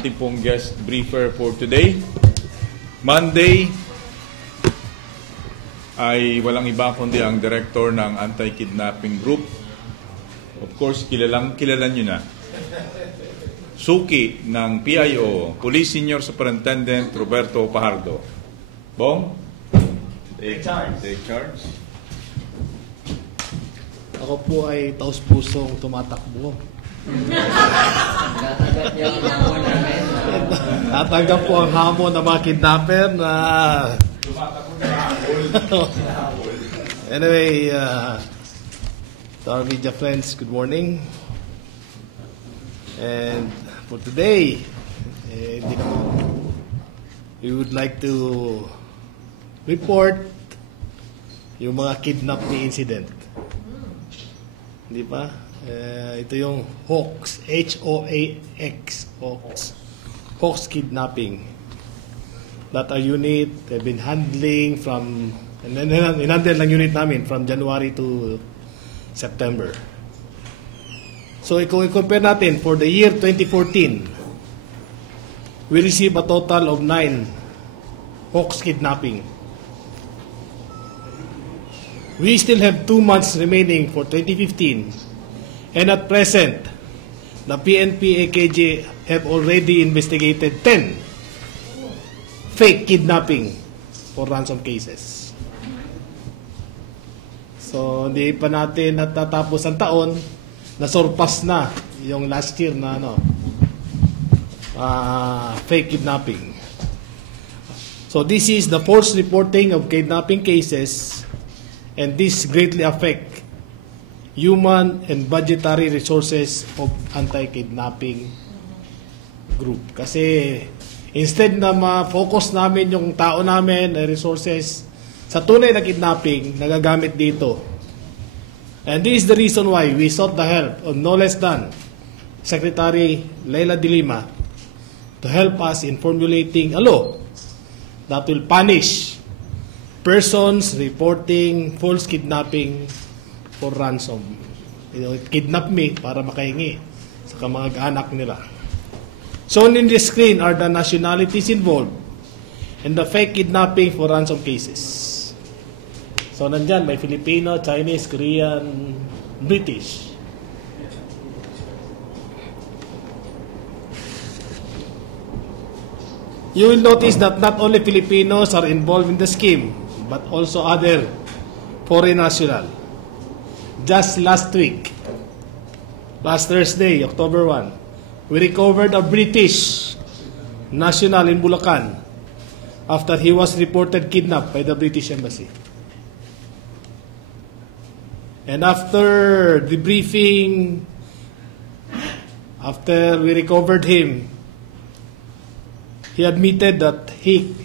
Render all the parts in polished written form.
ating pong guest briefer for today. Monday ay walang iba kundi ang director ng anti-kidnapping group. Of course, kilala nyo na. Suki ng PIO, Police Senior Superintendent Roberto Pajardo. Bong? Take charge. Ako po ay taus-pusong tumatakbo. Tatanggap po ang hamon ng mga kidnapper na anyway, to our media friends, good morning. And for today, we would like to report yung mga kidnapping incident. Di ba? Ito yung hoax, H-O-A-X, hoax kidnapping that our unit have been handling from, and then inhandle lang unit namin from January to September. So kung i-compare natin, for the year 2014, we received a total of 9 hoax kidnapping. We still have 2 months remaining for 2015. And at present, the PNP AKG have already investigated 10 fake kidnapping for ransom cases. So, hindi pa natin natatapos ang taon, nasurpass na yung last year na fake kidnapping. So, this is the forced reporting of kidnapping cases, and this greatly affect human and budgetary resources of anti-kidnapping group. Kasi instead na ma-focus namin yung tao namin, resources, sa tunay na kidnapping, nagagamit dito. And this is the reason why we sought the help of no less than Secretary Leila de Lima to help us in formulating a law that will punish persons reporting false kidnapping for ransom. Kidnap me para makahingi sa kamag-anak nila. Shown in the screen are the nationalities involved in the fake kidnapping for ransom cases. So nandyan, may Filipino, Chinese, Korean, British. You will notice that not only Filipinos are involved in the scheme, but also other foreign nationals. Just last week, last Thursday, October 1, we recovered a British national in Bulacan after he was reported kidnapped by the British Embassy. And after debriefing, after we recovered him, he admitted that he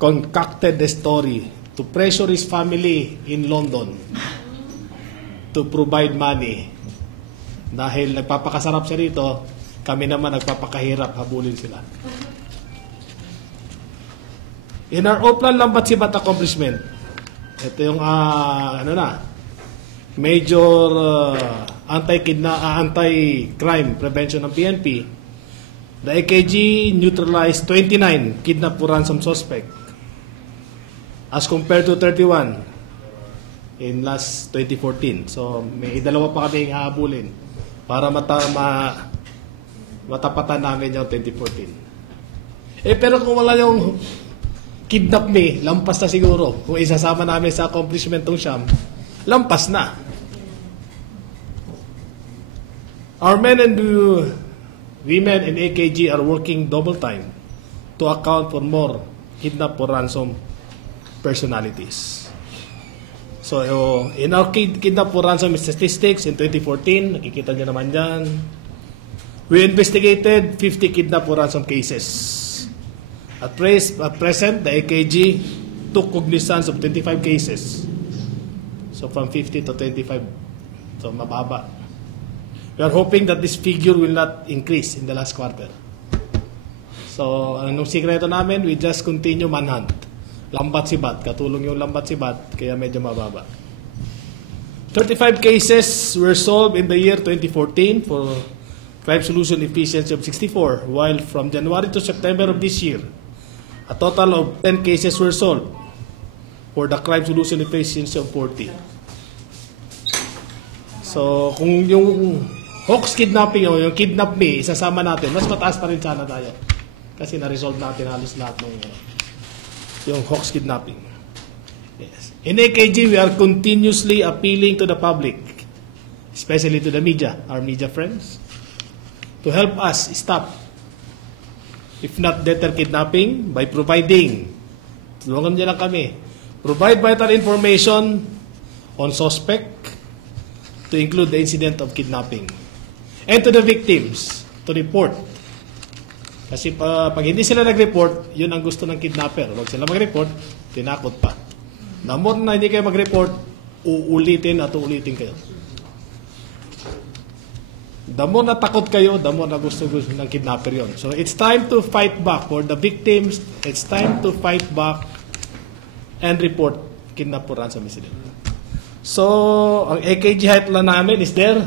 concocted the story to pressure his family in London to provide money. Dahil nagpapakasarap siya rito, kami naman nagpapakahirap, habulin sila. In our Oplan Lambat-Sibat accomplishment, ito yung major anti-crime prevention ng PNP, the AKG neutralized 29 kidnap for ransom suspect as compared to 31 in last 2014. So, may dalawa pa kami hahabulin para matapatan namin yung 2014. Pero kung wala yung kidnap me, lampas na siguro. Kung isasama namin sa accomplishment ng Siam, lampas na. Our men and women in AKG are working double time to account for more kidnap for ransom personalities. So, in our kidnap for ransom statistics in 2014, nakikita nyo naman dyan, we investigated 50 kidnap for ransom cases. At present, the AKG took cognizance of 25 cases. So, from 50 to 25. So, mababa. We are hoping that this figure will not increase in the last quarter. So, anong sikreto namin, we just continue manhunt. Lambat-sibat, katulong yung lambat-sibat, kaya medyo mababa. 35 cases were solved in the year 2014 for crime solution efficiency of 64, while from January to September of this year, a total of 10 cases were solved for the crime solution efficiency of 40. So, kung yung Hawks kidnapping o yung kidnap me, isasama natin, mas mataas pa rin sana tayo. Kasi na-resolve natin halos lahat ng yung Hawks kidnapping. Yes. In AKG, we are continuously appealing to the public, especially to the media, our media friends, to help us stop, if not deter kidnapping, by providing, tulungan niyo lang kami, provide vital information on suspect to include the incident of kidnapping. And to the victims, to report. Kasi pag hindi sila nag-report, yun ang gusto ng kidnapper. Huwag sila mag-report, tinakot pa. The more na hindi kayo mag-report, uulitin at uulitin kayo. The more na takot kayo, the more na gusto ng kidnapper yun. So it's time to fight back for the victims. It's time to fight back and report kidnap for ransom incident. So, ang AKG hotline namin is there.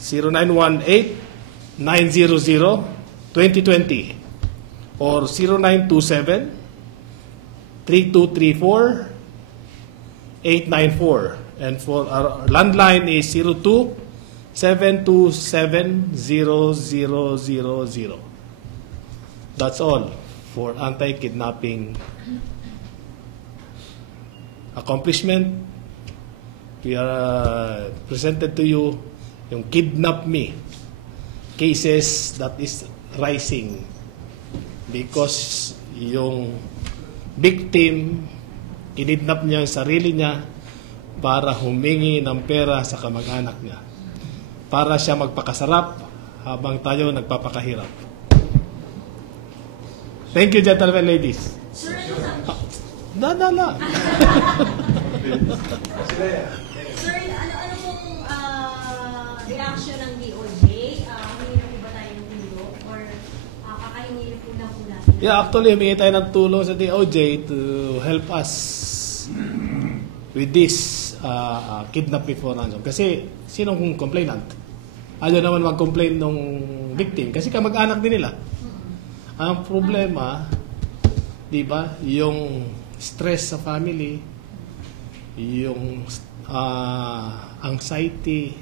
0918-900-2020 or 0927-3234-894. And for our landline is 02-727-0000. That's all for anti-kidnapping accomplishment. We are presented to you yung kidnap me cases that is rising because yung victim kinidnap niya yung sarili niya para humingi ng pera sa kamag-anak niya para siya magpakasarap habang tayo nagpapakahirap. Thank you, gentlemen, ladies. Sir, Dala. Sir, ano pong reaction ng DOJ? Humingi na po ba tayo ng tulong? Or kakahingi po na po natin? Yeah, actually, humingi tayo ng tulong sa DOJ to help us with this kidnap before ransom. Kasi, sinong complainant? Ayaw naman mag-complain ng victim. Kasi kamag-anak din nila. Ang problema, di ba, yung stress sa family, yung anxiety,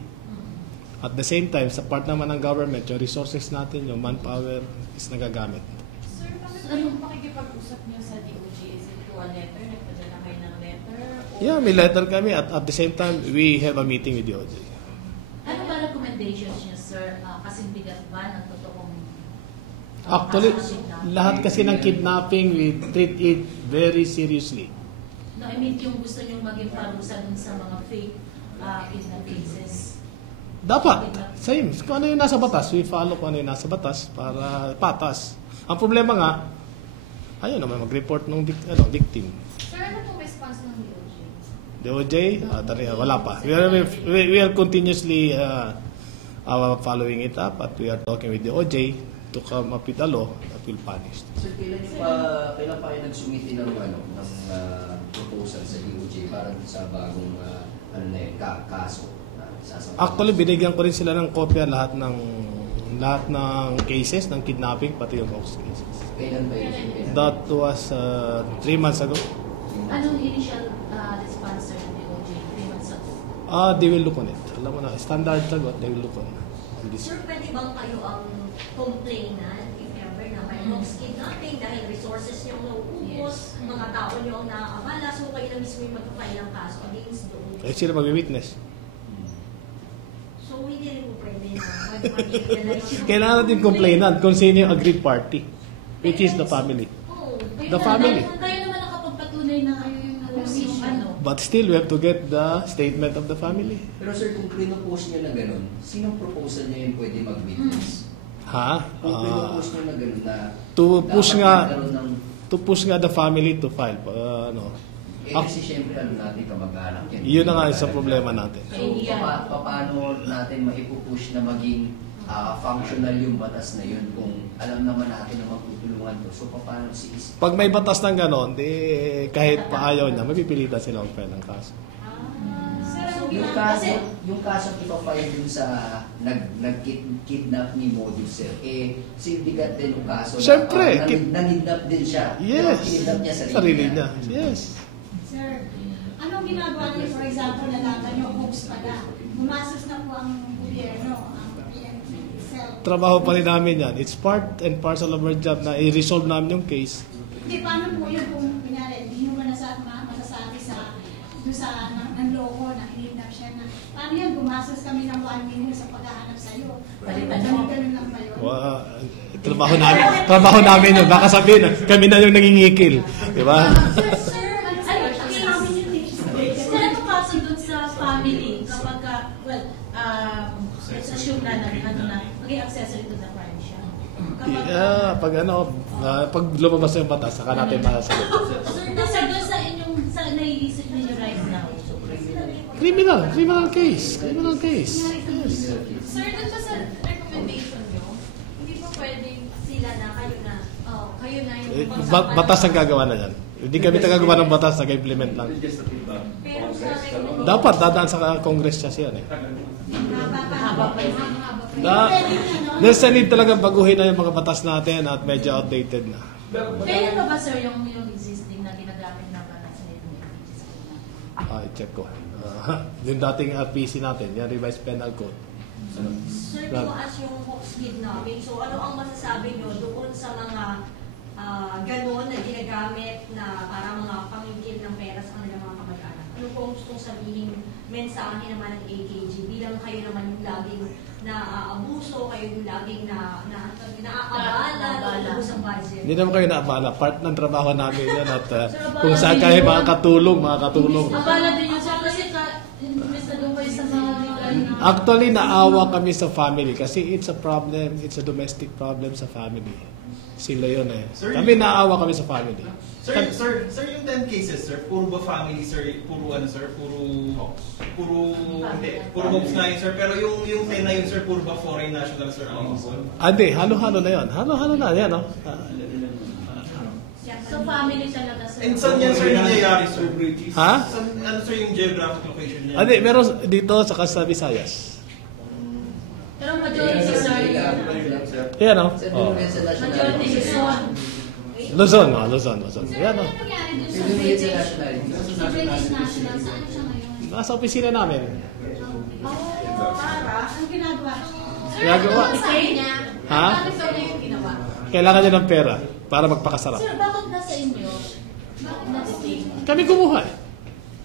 at the same time, sa part naman ng government, yung resources natin, yung manpower is nagagamit. Sir, anong pakikipag-usap niyo sa DOJ? Is it through a letter? Nagpadala kayo ng letter? Or... Yeah, may letter kami at the same time, we have a meeting with DOJ. Ano ba recommendations niyo, sir? Kasing bigat ba ng totoong Actually, kaso ng kidnapping? lahat kasi ng kidnapping, we treat it very seriously. No, I mean, yung gusto niyong maging parusa dun sa mga fake kidnap cases. Dapat, same. Kung ano yung nasa batas, we follow kung ano yung nasa batas para patas. Ang problema nga, ayaw naman mag-report ng victim. Sir, ano pong response ng DOJ? DOJ, wala pa. We are continuously following it up at we are talking with DOJ to come up with a law that will punish. Sir, kailan pa kayo nagsumiti ng proposal sa DOJ para sa bagong kaso? Actually, binigyan ko rin sila ng kopya lahat ng cases ng kidnapping, pati yung Hawks cases. Kailan ba yun? That was 3 months ago. Anong initial response, sir, ng DOJ? 3 months ago? They will look on it. Alam mo na, standard sagot, they will look on this. Sir, pwede bang kayo ang complainant if ever na may Hawks kidnapping dahil resources niyo ang nauubos, mga tao niyo ang naaabala, so kayo na mismo yung mag-file ng kaso against DOJ? Eh, sila mag-witness. So, hindi rin po pwede na mag-legalize yung... Kailangan natin complainant kung sino yung agreed party, which is the family. Oo. The family. Kayo naman nakapagpatunay na kayo yung ano. But still, we have to get the statement of the family. Pero sir, kung pinopost nyo na ganun, sinong proposal nyo yung pwede mag-witness? Ha? Kung pinopost nyo na ganun na To push dapat nga, magkaroon ng... to push nga the family to file. kasi syempre ano natin kamag-anak yan. Yun na nga sa problema natin. So, paano natin maipupush na maging functional yung batas na yun kung alam naman natin na magtutulungan to? So, paano si isip? Pag may batas ng ganon, di kahit paayaw niya, mapipilitan sila mag-file ng kaso. Sir, ano Yung kaso ipafile dun sa nag-kidnap ni Modus, sir, sindikat din yung kaso Siyempre, na nanidnap din siya. Yes. Kinidnap niya Sarili niya. Yes. Sir, anong ginagawa niyo, for example, nalaman niyo hoax pala? Gumastos na po ang gobyerno, ang PNP. Trabaho pa rin namin yan. It's part and parcel of our job na i-resolve namin yung case. Hindi, paano po yun kung kunyari, hindi nyo masasabi sa nanloko na hinidnap siya na, paano yan, gumastos kami ng 1 million sa paghahanap sa'yo. Ganun lang ba yun? Trabaho namin yun. Baka sabihin, kami na yung nangingikil. Di ba? Sir, ano kaso dun sa family kapag, let's assume na maging accessory to the crime siya. Pag lumabas yung batas, saka natin masasagot. Sir, doon sa inyong, sa naiisip ninyo right now, Criminal case. Yes. Sir, dun ba sa recommendation nyo, hindi po pwedeng Sila na, kayo na yung Batas ang gagawa na yan. Hindi kami tagagawa ng batas, nag-implement lang. Pero sa Dapat dadaan sa Congress siya yan eh. haba pa yun. There's a need talaga baguhin na yung mga batas natin at medyo outdated na. kailan pa ba sir yung existing na ginagamit na batas na yung I-check ko. Yung dating RPC natin, yung Revised Penal Code. Sir, tumaas yung hoax kidnapping. So ano ang masasabi nyo doon sa mga ganon na ginagamit na para mga pamingkil ng pera sa kanilang mga kamag-anak? Ano po ang gustong sabihin, mensahe naman ng AKG bilang kayo naman yung laging na-abuso, kayo yung laging naaabala, naubos ang budget? Hindi naman kayo naabala. Part ng trabaho namin yan at kung saan kayo makakatulong. abala din yun sir kasi imbes na doon kayo sa mga legal na Actually, naawa kami sa family kasi it's a problem, it's a domestic problem sa family. Sila yun eh. Kami naawa kami sa family. Sir, yung 10 cases, sir, puro ba family, sir? Puro ano, sir? Puro hoax na yun, sir. Pero yung 10 na yun, sir, puro ba foreign national, sir? Hindi, halo-halo na yun. Halo-halo na yan, no? so family talaga sir. And saan yan, sir, nangyayari, sir? Ha? Ano, sir, yung geographic location niya? Hindi, meron dito sa Visayas. Pero majority sir Yan, no? Sir, Oh. dun sa majority nationality. Luzon. Yan, no? ano nangyari dun sa Dun British sa nationality. sa British national saan siya ngayon? Nasa opisina namin. Para, ang ginagawa Ginagawa. sabi niya, Ha? ano daw na yung ginawa? Kailangan niya ng pera para magpakasarap. Sir, bakit nasa inyo? Bakit nasa-stay? Kami kumuha eh.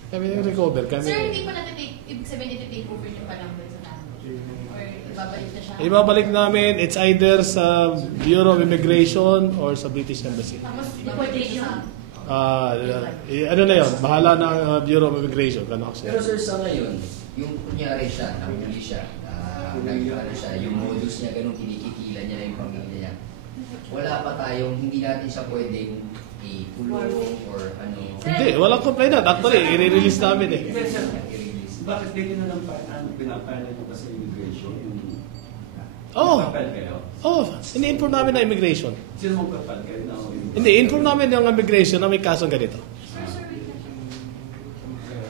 Kami yung recover. Sir, hindi pa natitake, ibig sabihin natitake over niyo pa lang doon sa family? Or ibabalik na siya? Ibabalik namin, it's either sa Bureau of Immigration or sa British Embassy. Tapos, Deportation. Ano na yun? Bahala ng Bureau of Immigration. Ano Pero sir, sa ngayon, yung kunyari siya, nahuli siya, yung modus niya, ganun kinikikilan niya na yung pamilya niya. Wala pa tayong, hindi natin siya pwedeng i-kulong or ano. Hindi, walang complainant. Actually, i-release namin eh. I-release. Bakit ganyan na lang pinapala nyo ba sa immigration? Oo. Papel kayo? Ini-inform namin na immigration. Sino mong papel kayo na Hindi, inform namin yung immigration na may kasong ganito.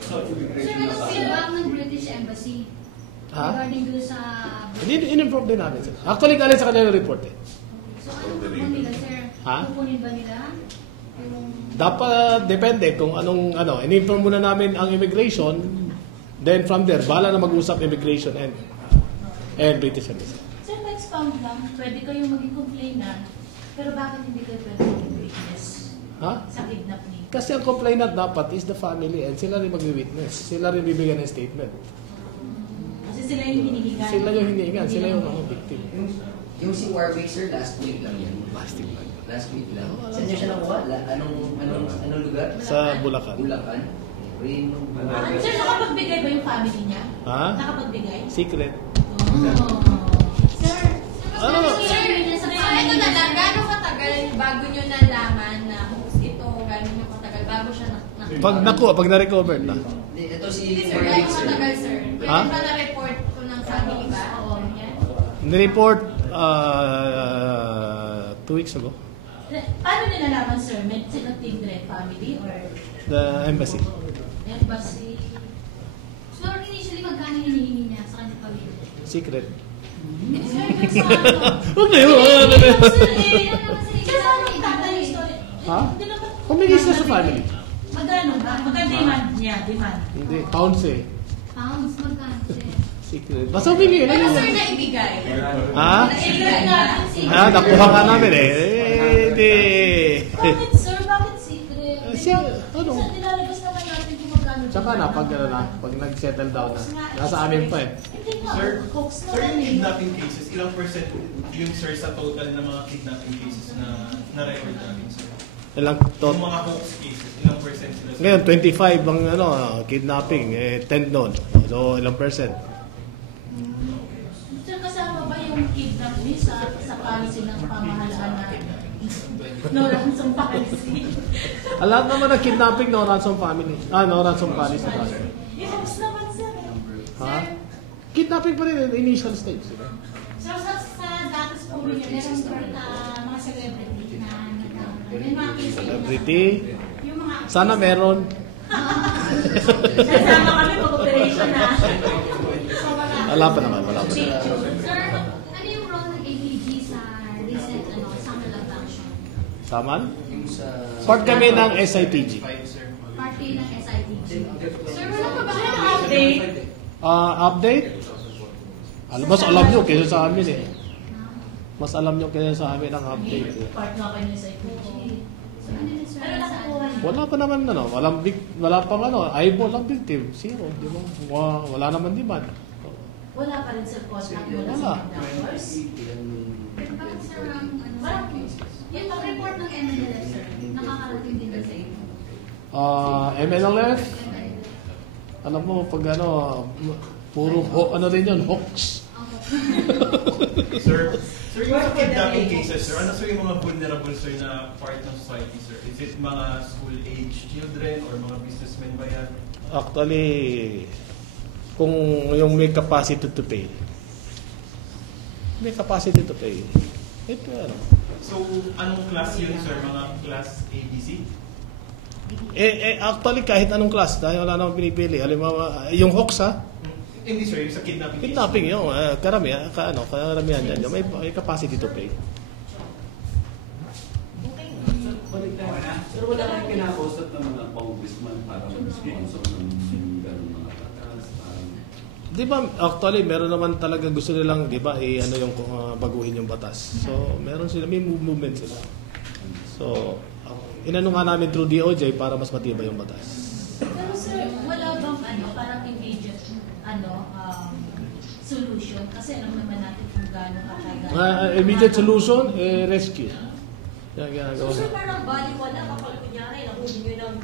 So, Sir, immigration anong na feedback ng British Embassy? Ha? Regarding doon sa... Hindi, in-inform din namin. Sir. Actually, galing sa kanila report eh. So, anong kukunin nila, sir? Ha? Kukunin ba nila? Yung... Dapat, depende kung anong, in-inform muna namin ang immigration, then from there, bahala na mag-usap immigration and British Embassy. Sir, expound lang. Pwede kayong maging complainant, pero bakit hindi kayo pwede maging witness Ha? sa kidnap ni? Kasi ang complainant dapat is the family and sila rin mag-witness. Sila rin bibigyan ng statement. Kasi sila yung hinihigan. Sila yung hinihingan, sila yung mga victim. Yung si Warwick, sir, last week lang yan. Plastic bag. Last week lang. Saan niyo siya nakuha? Anong lugar? Sa Bulacan. Bulacan. Reno. Sir, nakapagbigay ba yung family niya? Ha? Nakapagbigay? Secret. Sir, Ano? sir, So, ito na lang, gano'ng katagal bago nyo nalaman na ito, gano'ng nyo katagal bago siya Pag na-recover na. Ito si Hindi sir, Warwick, gano'ng sir. katagal sir? Ha? Pwede ba na-report ko ng family ba? Oo, yan. Nireport 2 weeks ago. paano nila nalaman, sir? May sila Tigre family or The embassy. embassy? So, initially Magkano hinihingi niya sa kanyang pamilya? Secret. Sir, sa ano? Huwag na yun. Sir, paano itatanong yung story? Ha? Hindi naman- Humigis na sa family. Magkano ba? Magkano demand niya? Demand? Hindi, pounds eh. Pounds, magkano sir? Secret. Basta humingi. Pero sir, naibigay. Ha? Secret natin, secret. Ah, nakuha ka namin eh. Hindi. Bakit sir? Bakit secret? Siya, ano? Minsan nilalabas naman natin kung magkano. Tsaka na, pag ano na, pag nag-settle down na. Nasa amin pa eh. Hindi nga. Sir, Hoax na sir, lang yung eh. kidnapping cases, ilang percent yung sir sa total ng mga kidnapping cases na record natin, sir? Ilang Yung tot. mga hoax cases, ilang percent sila? sir? Ngayon, 25 ang ano, kidnapping, 10 doon. So, ilang percent? Sir, kasama ba yung kidnap niyo sa policy ng pamahalaan natin? No ransom policy. Lahat naman ng kidnapping, no ransom family. No ransom policy. Yung hoax naman sir. Ha? Kidnapping pa rin in initial stage. So, sa datos po ninyo, meron mga celebrity na may mga cases na- Celebrity. Yung mga Sana meron. Kasama kami pag-operation na. So, Wala pa naman, wala pa. Sir, Ano yung role ng APG sa recent summer love action? Saman? Yung sa... Part kami ng SITG. Party ng SITG. sir, wala pa ba kayong update? Update? Mas alam nyo kaysa sa amin eh. Mas alam nyo kaysa sa amin ang update. Eh. Part nga kayo sa ito. So, ano yun, sir? Pero nakakuha niyo. Wala pa naman ano, wala pang ano, eyeball ang victim, zero, di ba? Wala naman demand. Wala pa rin sir contact mula Wala. sa kidnappers. Pero bakit, sir, parang yung pag-report ng MNLF, sir, nakakarating din ba sa inyo? MNLF, alam mo, pag ano, puro ano rin yun, hoax. Sir, yung sa kidnapping cases, sir, ano sir yung mga vulnerable, sir, na part ng society, sir? Is it mga school-age children or mga businessmen ba yan? Actually, kung yung may capacity to pay. May capacity to pay. Ito ano. So, anong class yun, sir? Mga class ABC? Actually, kahit anong class, dahil wala namang pinipili. Halimbawa, yung hoax ha, Hindi, sir, yung sa kidnapping case. kidnapping yun, karamihan yan. May capacity to pay. Pero wala kayong kinakausap ng mga congressman para mag-sponsor ng ganun mga batas. Di ba, actually, meron naman talaga gusto nilang, di ba, ano yung baguhin yung batas. So, meron sila, may movement sila. So, inano nga namin through DOJ para mas matibay yung batas. Pero sir, wala bang parang immediate solution? Kasi alam naman natin kung gaano katagal. Immediate solution, rescue. Yan ginagawa. So, parang baliwala kapag kunyari, nahuli nyo ng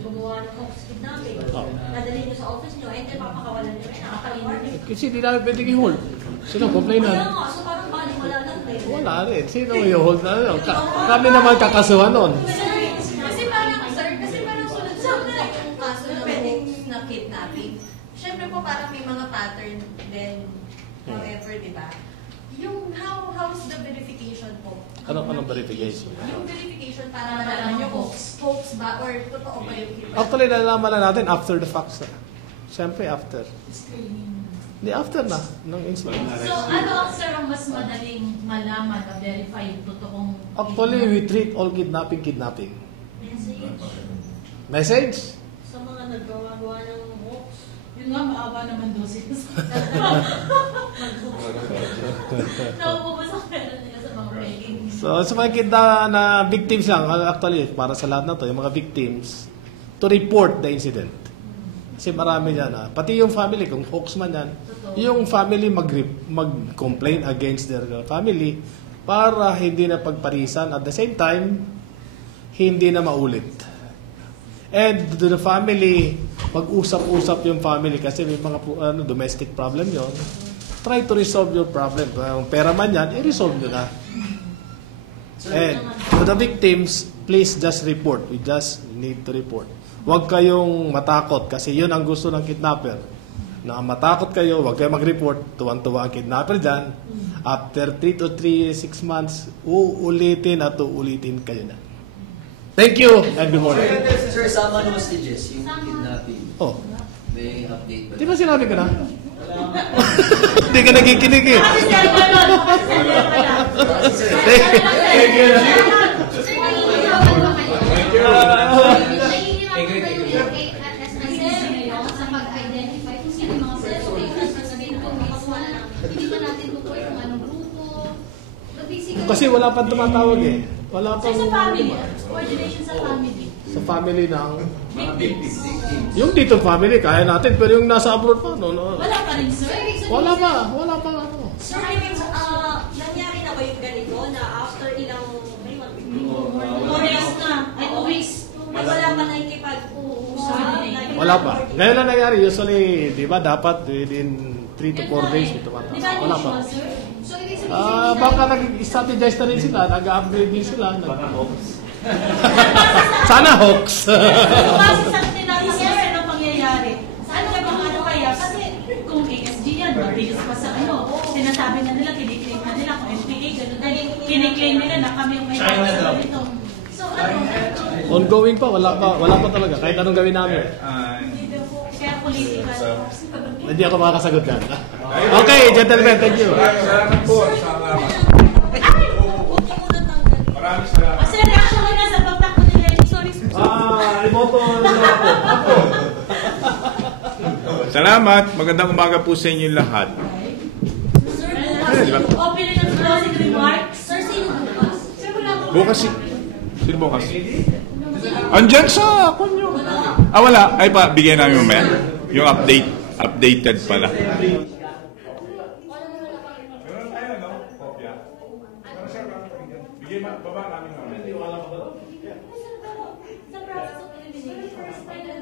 gumawa ng hoax kidnapping. Dadalhin nyo sa office nyo, and then papakawalan nyo rin, nakaka-warning. Kasi di namin pwedeng i-hold. Sino complain Kaya na? nga, so parang baliwala lang din. Wala rin. Sino i-hold na? Kami naman kakasuhan nun. Kasi parang sunod-sunod na yung kaso ng hoax na kidnapping. Siyempre po parang may mga pattern din, however, di ba? Yung how's the verification po? Anong verification? Yung verification para malaman nyo kung hoax ba or totoo ba yung kidnapping. Actually, nalalaman na natin after the facts. Siyempre, after. Hindi, after na, ng incident. So, ano ang sir ang mas madaling malaman na verify yung totoong Actually, we treat all kidnapping. Message Message? sa mga naggawa-gawa ng hoax. Yun nga, maawa naman doon sila. Naupo sa pera nila sa mga peking. So, sa mga na victims lang, actually, para sa lahat na to, yung mga victims, to report the incident. Kasi marami yan. Pati yung family, kung hoax man yan, yung family mag-complain against their family para hindi na pagparisan. At the same time, hindi na maulit. And to the family, pag-usap-usap yung family kasi may mga domestic problem yon. Try to resolve your problem. Kung pera man yan, i-resolve nyo na. And to the victims, please just report. We just need to report. Huwag kayong matakot kasi yun ang gusto ng kidnapper. Na matakot kayo, huwag kayong mag-report. Tuwang-tuwa ang kidnapper dyan. After 3 to 6 months, uulitin at uulitin kayo na. Thank you and good morning. Sir, sama ng hostages, yung kidnapping. Oh, May update ba? Di ba sinabi ko na? Hindi ka nakikinig eh. Kasi sir, gano'n. Kasi sir, gano'n. Thank you. Sir, nangingihawan ba kayo? Nangingihawan ba kayo yung SIS ngayon sa pag-identify kung sino yung mga suspect? Sasabihin ko, hindi ba natin tutuloy kung anong grupo? But basically, Kasi wala pang tumatawag eh. Wala Sir, pang... sa family. Coordination sa family. Sa family ng... Victims. Yung dito family, kaya natin. Pero yung nasa abroad pa, no? Wala pa rin, sir. Wala pa. Wala pa ano. Sir, nangyari na ba yung ganito na after ilang 4 days na. Ay, 2 weeks. ay wala pa nakikipag-uusap? Wala pa. Ngayon lang nangyari. Usually, di ba, dapat within 3 to 4 days ito Di ba Wala pa. usual, sir? so ibig sabihin, Baka nag-strategize na rin sila. Nag-upgrade din sila. Sana hoax. Kasi sa tinanong sir, ano pangyayari? Ano kaya? Kasi kung ASG yan, mabilis pa sa ano. Sinasabi na nila, kiniklaim na nila. Kung NPA, gano'n din. Kiniklaim nila na kami yung may China daw. ito. So ano? Ongoing pa. Wala pa talaga. Kahit anong gawin namin. Kaya political. Hindi ako makakasagot yan. Okay, gentlemen. Thank you. Salamat po. Salamat. Maraming salamat. Sir, reaction ko na sa pagtakbo nila. Sorry, sir. Iboto ako. Salamat. Magandang umaga po sa inyo lahat. Opening and closing remarks. Sir, sino bukas? Sir, wala po. Bukas sino bukas? Andyan sa konyo. Wala. Ay pa, bigyan namin mamaya. Yung updated pala. Meron tayo, no? Kopya. Bigyan baba namin mamaya. Sa process of elimination, first time na